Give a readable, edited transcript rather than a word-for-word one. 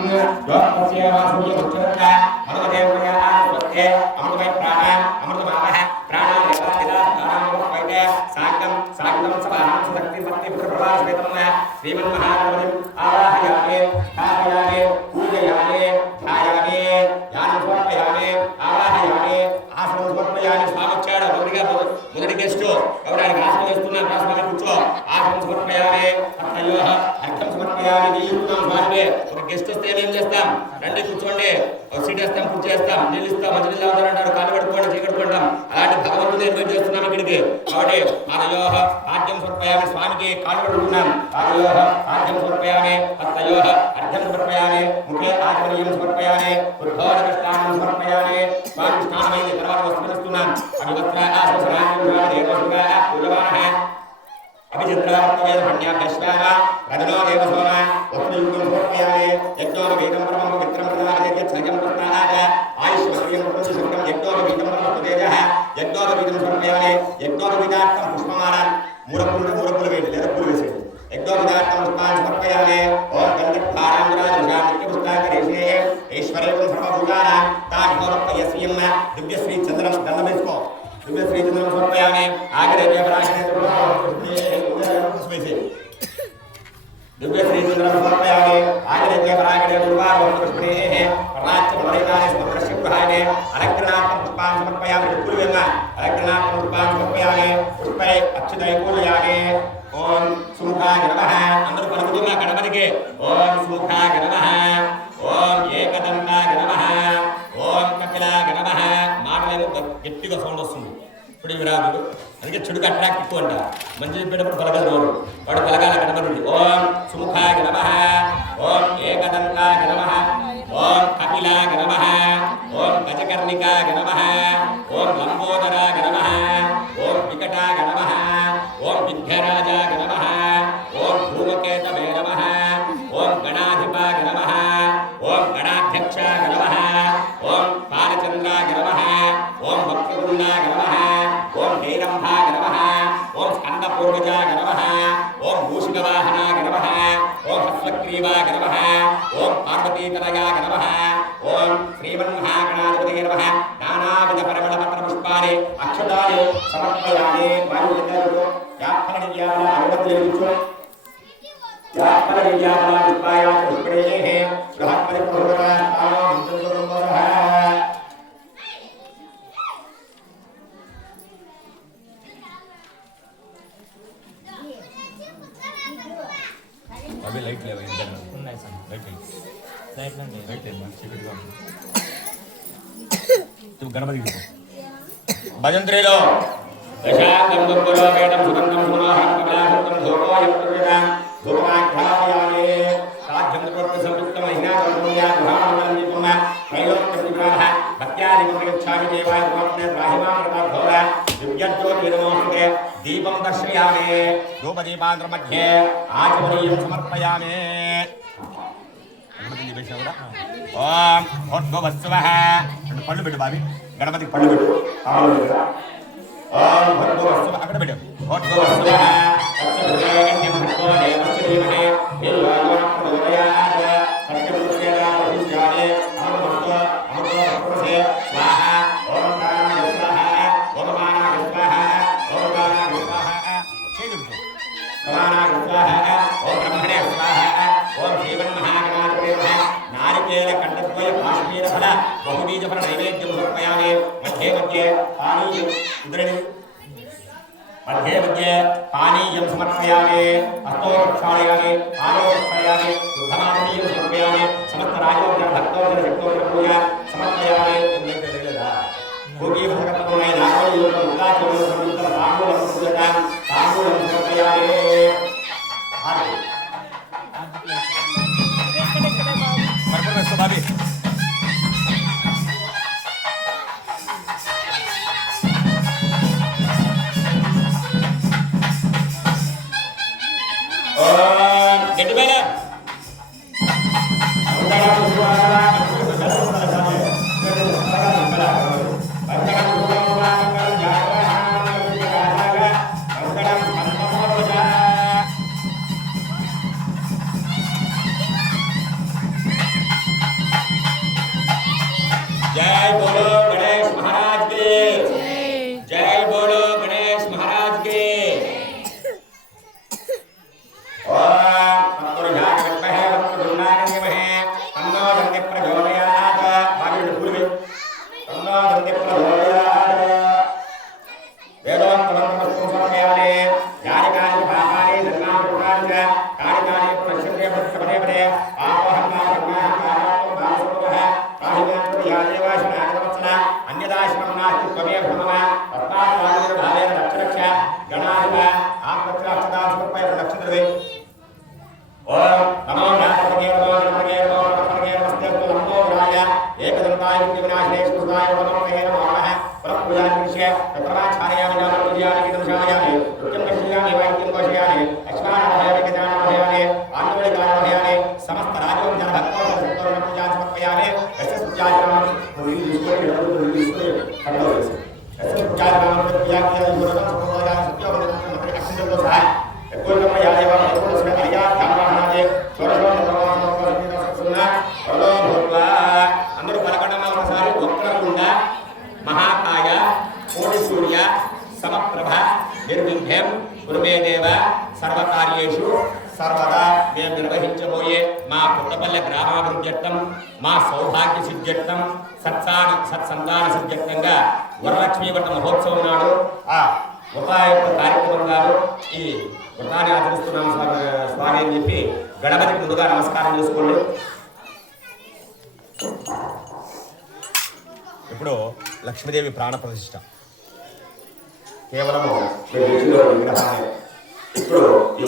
योगस्य वासुय उच्चरत अमृतदेवया स्वस्ते अमृतमय प्राण अमृतमावः प्राणादेवता प्राणामवैते साक्तं सभां शक्ति भक्ति प्रभासवेतम श्रीमन्महागणपतिं आवाहयामि स्थापयामि पूजयामि ध्यायामि ध्यानं समर्पयामि आवाहयामि आसनं समर्पयामि स्वागच्छाड మొదటి గెస్ట్ ఎవరైనా ఆసనం చేస్తున్నారు ఆసనం కూర్చో ఆసనం సమర్పయామి అత్తయోః అర్ఘ్యం సమర్పయామి దీయుక్తం స్వామివే ఒక గెస్ట్ వస్తే ఏం చేస్తాం రండి కూర్చోండి ఒక సీట్ వేస్తాం కుర్చీ వేస్తాం నీళ్ళు ఇస్తాం మంచి నీళ్ళు అవుతారంటారు కాలు కడుక్కోండి చీకడుకుంటాం అలాంటి భగవంతుని ఇన్వైట్ చేస్తున్నాం ఇక్కడికి కాబట్టి పాదయోః ఆర్ఘ్యం సమర్పయామి స్వామికి కాలు కడుక్కున్నాం పాదయోః ఆర్ఘ్యం సమర్పయామి అత్తయోః అర్ఘ్యం సమర్పయామి ముఖే ఆచమనీయం సమర్పయామి ఉద్భోధన స్నానం సమర్పయామి స్వామి స్నానమైంది తర్వాత వస్త్రమిస్తున్నాం అభివస్త్ర ఆసనాన్ని దేవసుగా పూజవానః అభిచిత్రావర్తవేద పుణ్యాభ్యశ్వాన రజనో దేవసోన వస్త్రయుగం సమర్పయామి యజ్ఞోపవీతం పరమం పవిత్రం ప్రదానయజ్ఞ సజం ప్రత్యాహార ఆయుష్మర్యం ప్రతిశుద్ధం యజ్ఞోపవీతం పరమం తేజః యజ్ఞోపవీతం సమర్పయామి యజ్ఞోపవీతార్థం పుష్పమాలాన్ మూడపులు వేయండి లేదా పూలు వేసేయండి యజ్ఞోపవీతార్థం పుష్పాన్ని సమర్పయామి ఓం గంధర్వారాంధ్రాజుషామిత్యపుష్టాకరేషే ఈశ్వరేవం సర్వభూతానాం తాజ్ఞోపయస్యం దివ్యశ్రీ చంద్రం గంధం వేసుకో దివ్యశ్రీ చంద్రం సమర్పయామి ఆగ్రే దేవరాజనే दिव्य श्री चंद्र समर्पयामि आग्रे परागणे गुरुवार पुष्पणेः प्राच्य परिधाने समग्रस्य गृहाणे अलग्नार्थं पुष्पान् समर्पयामि पूर्वेंगा अलग्नार्थं पुष्पान् समर्पयामि पुष्पे अक्षतै पूजयामि ओम सुमुखाय नमः अंदर पलकुदुमा गणपतिके ओम सुमुखाय नमः ओम एकदंताय नमः ओम कपिलाय नमः మాటలేమో గట్టిగా సౌండ్ వస్తుంది ఇప్పుడు విరాజుడు అందుకే చెడుకు అట్రాక్ట్ ఎక్కువ అంట మంచి చెప్పేటప్పుడు పలకలు నోరు వాడు పలకాల గణపతి ఓం సుముఖాయ నమః ఓం ఏకదంతాయ నమః ఓం కపిలాయ నమః ఓం గజకర్ణికాయ నమః ఓం లంబోదరాయ నమః ఓం వికటాయ నమః ఓం విఘ్నరాజాయ నమః ఓం ధూమకేతవే నమః ఓం గణాధిపాయ నమః ఓం గణాధ్యక్షాయ నమః ఓం బాలచంద్రాయ నమః ఓం భక్తవృందాయ నమః ఓం హేరంభాయ నమః ఓం స్కందపూర్వజాయ నమః ఓం మూషికవాహనాయ నమః ఓం హస్వగ్రీవాయ నమః ఓం పార్వతీతనయాయ నమః ఓం శ్రీమన్మహాగణాధిపతయే నమః నానావిధ పరిమళపత్ర పుష్పాని అక్షతాని సమర్పయామి వాయుజంతులు యాత్మనియాల అగరబత్తులు యాత్మనియాల పుష్పాయ పుష్పణేః బృహత్పరి పురుషా తానం దుర్గురుమోహ अभी लाइट लेवा इंटरनल नहीं सर लाइट नहीं लाइट है मैं चेक करता हूं तो गणपति को భజంత్రిలో దశాంగం గురులో వేదం సుగంధం సుమోహం కమలాసత్తం ధూపో యత్రవేదం ధూపాఖ్యాయామి సాధ్యం ప్రవర్త సంయుక్త మహిళా కర్మయా ధర్మమంగళం దీపమ త్రైలోక్య విగ్రహ భక్త్యాది గుణేచ్ఛామి దేవాయ భవత్నే రాహిమా ప్రతాభోర దివ్యజ్యోతి నమోస్తే దీపం దర్శయామి ధూపదీపాంతర మధ్యే ఆచమనీయం సమర్పయామి గణపతి నివేశ కూడా ఓం భోద్భవస్వః పళ్ళు పెట్టు బాబీ గణపతికి పళ్ళు పెట్టు ఓం భోద్భవస్వః అక్కడ పెట్టు భోద్భవస్వః సత్యవృతగణ్యం భక్తో దేవస్య ధీమహి ధియోయో ప్రచోదయాత్ సత్యవృతగణాధిష్ఠానే అమృతస్య అమృతస్య స్వాహ ఓం ప్రాణాయ స్వాహ ఓం మానాయ స్వాహ ఓం ప్రాణాయ స్వాహ చేదుర్చు సమానాయ స్వాహ ఓం బ్రహ్మణే స్వాహ ఓం శ్రీమన్మహాగణాధిపతయే నమః నారికేల కంఠద్వయ కాశ్మీర ఫల బహుబీజ ఫల నైవేద్యం సమర్పయామి మధ్యే మధ్యే పానీయం ఉదరణి మధ్యే మధ్యే పానీయం సమర్పయామి హస్తో ప్రక్షాళయామి పాదో ప్రక్షాళయామి దుర్ధమానీయం సమర్పయామి సమస్త రాజోగ్య భక్తోగ్య శక్తోగ్య పూజ సమర్పయామి భోగి భగవత్పూర్ణై నాగోళి యోగ ఉల్లాచోళ సంయుక్త తాంబూలం పూజత తాంబూలం సమర్పయామి बरबर में बाबी ओम गड्डी बैला పదే పదే అన్యదాశ్రమం నాస్తి త్వమేవ భ్రమవ తస్మాత్ భావేన రక్షరక్ష గణాధిప ఆత్మక్షరాక్షదా సమర్పయ రక్షద్రవే ఓం నమో నారాయణాయ నమో నారాయణాయ నమో నారాయణాయ నమస్తే నమో నారాయణ ఏకదంతాయ వినాశనే సుదాయ నమో నారాయణ పూజానిషే ప్రమాచార్యామి నామ పూజాని దర్శయామి రుక్యం దర్శయామి వైద్యం దర్శయామి అశ్వానమయామి గజానమయామి ఆనందమయామి సమస్త రాజోజ్ఞాన భక్తోం సత్తోం పూజాని సమర్పయామి యస్య పూజాయామి యస్య పూజాయామి పూజాని గురుతం సత్యోం అక్షంతో సహా ఎక్కువ యాదేవ ఎక్కువ అయ్యా ధ్యానవాహనాదే సోరలో సున్నా ప్రలో భూత్వా అందరూ పలకడమా ఒకసారి వక్రకుండ మహాకాయ కోటి సూర్య సమప్రభ నిర్విఘ్నం కురుమేదేవ సర్వకార్యేషు సర్వదా మేము నిర్వహించబోయే మా పుట్టపల్లె గ్రామాభివృద్ధ్యర్థం మా సౌభాగ్య సిద్ధ్యర్థం సత్సంతాన సిద్ధ్యర్థంగా వరలక్ష్మీ వ్రత మహోత్సవం నాడు ఆ వ్రత యొక్క కార్యక్రమం గారు ఈ వ్రతాన్ని ఆచరిస్తున్నాం స్వామి అని చెప్పి గణపతికి ముందుగా నమస్కారం చేసుకోండి. ఇప్పుడు లక్ష్మీదేవి ప్రాణ ప్రతిష్ఠ కేవలము విగ్రహాన్ని ఇప్పుడు ఈ